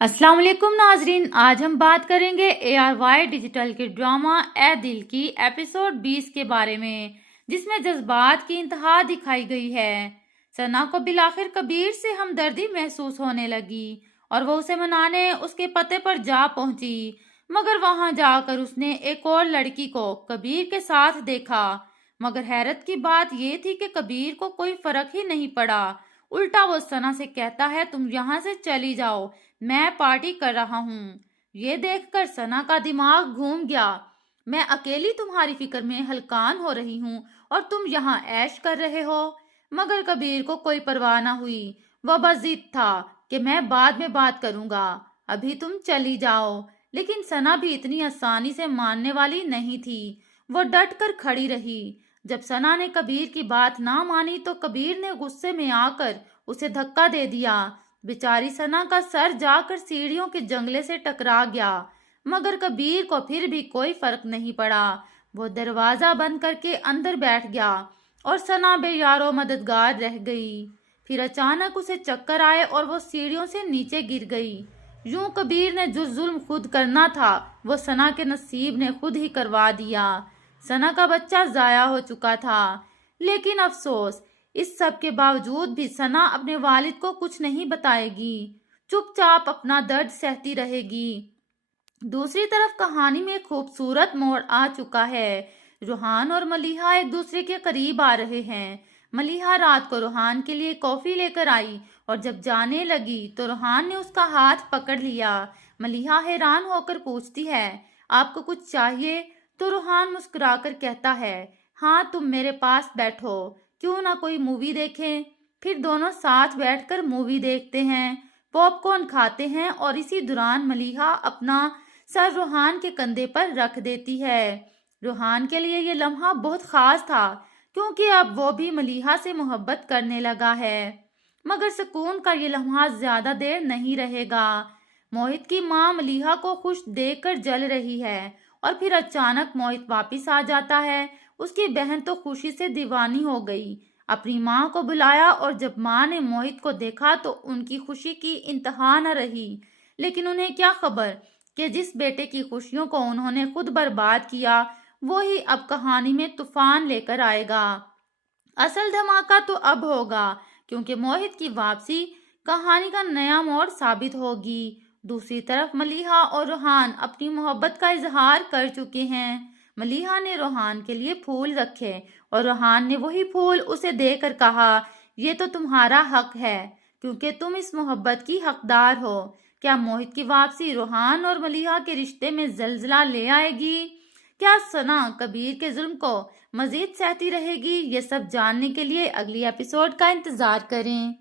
अस्सलाम वालेकुम नाजरीन, आज हम बात करेंगे ARY डिजिटल के ड्रामा ए दिल की एपिसोड 20 के बारे में, जिसमें जज्बात की इंतहा दिखाई गई है। सना को बिलाखिर कबीर से हमदर्दी महसूस होने लगी और वो उसे मनाने उसके पते पर जा पहुंची, मगर वहां जाकर उसने एक और लड़की को कबीर के साथ देखा। मगर हैरत की बात ये थी कि कबीर को कोई फर्क ही नहीं पड़ा। उल्टा वो सना से कहता है, तुम यहाँ से चली जाओ, मैं पार्टी कर रहा हूँ। ये देखकर सना का दिमाग घूम गया। मैं अकेली तुम्हारी फिक्र में हलकान हो रही हूँ और तुम यहाँ ऐश कर रहे हो। मगर कबीर को कोई परवाह ना हुई। वह बस जिद था कि मैं बाद में बात करूंगा, अभी तुम चली जाओ। लेकिन सना भी इतनी आसानी से मानने वाली नहीं थी। वो डट कर खड़ी रही। जब सना ने कबीर की बात ना मानी तो कबीर ने गुस्से में आकर उसे धक्का दे दिया। बेचारी सना का सर जाकर सीढ़ियों के जंगले से टकरा गया, मगर कबीर को फिर भी कोई फर्क नहीं पड़ा। वो दरवाजा बंद करके अंदर बैठ गया और सना बेयारो मददगार रह गई। फिर अचानक उसे चक्कर आए और वो सीढ़ियों से नीचे गिर गई। यूं कबीर ने जो जुल्म खुद करना था वो सना के नसीब ने खुद ही करवा दिया। सना का बच्चा जाया हो चुका था, लेकिन अफसोस, इस सब के बावजूद भी सना अपने वालिद को कुछ नहीं बताएगी, चुपचाप अपना दर्द सहती रहेगी। दूसरी तरफ कहानी में खूबसूरत मोड़ आ चुका है। रूहान और मलिहा एक दूसरे के करीब आ रहे हैं। मलिहा रात को रूहान के लिए कॉफी लेकर आई और जब जाने लगी तो रूहान ने उसका हाथ पकड़ लिया। मलिहा हैरान होकर पूछती है, आपको कुछ चाहिए? तो रूहान मुस्कुराकर कहता है, हाँ, तुम मेरे पास बैठो, क्यों ना कोई मूवी देखें। फिर दोनों साथ बैठकर मूवी देखते हैं, पॉपकॉर्न खाते हैं और इसी दौरान मलिहा अपना सर रूहान के कंधे पर रख देती है। रूहान के लिए ये लम्हा बहुत खास था, क्योंकि अब वो भी मलिहा से मोहब्बत करने लगा है। मगर सुकून का ये लम्हा ज्यादा देर नहीं रहेगा। मोहित की माँ मलिहा को खुश देखकर जल रही है और फिर अचानक मोहित वापस आ जाता है। उसकी बहन तो खुशी से दीवानी हो गई। अपनी माँ को बुलाया और जब माँ ने मोहित को देखा तो उनकी खुशी की इंतहा न रही। लेकिन उन्हें क्या खबर कि जिस बेटे की खुशियों को उन्होंने खुद बर्बाद किया वो ही अब कहानी में तूफान लेकर आएगा। असल धमाका तो अब होगा, क्योंकि मोहित की वापसी कहानी का नया मोड़ साबित होगी। दूसरी तरफ मलिहा और रूहान अपनी मोहब्बत का इजहार कर चुके हैं। मलिहा ने रूहान के लिए फूल रखे और रूहान ने वही फूल उसे देकर कहा, ये तो तुम्हारा हक है, क्योंकि तुम इस मोहब्बत की हकदार हो। क्या मोहित की वापसी रूहान और मलिहा के रिश्ते में जल्जला ले आएगी? क्या सना कबीर के जुल्म को मजीद सहती रहेगी? ये सब जानने के लिए अगली एपिसोड का इंतजार करें।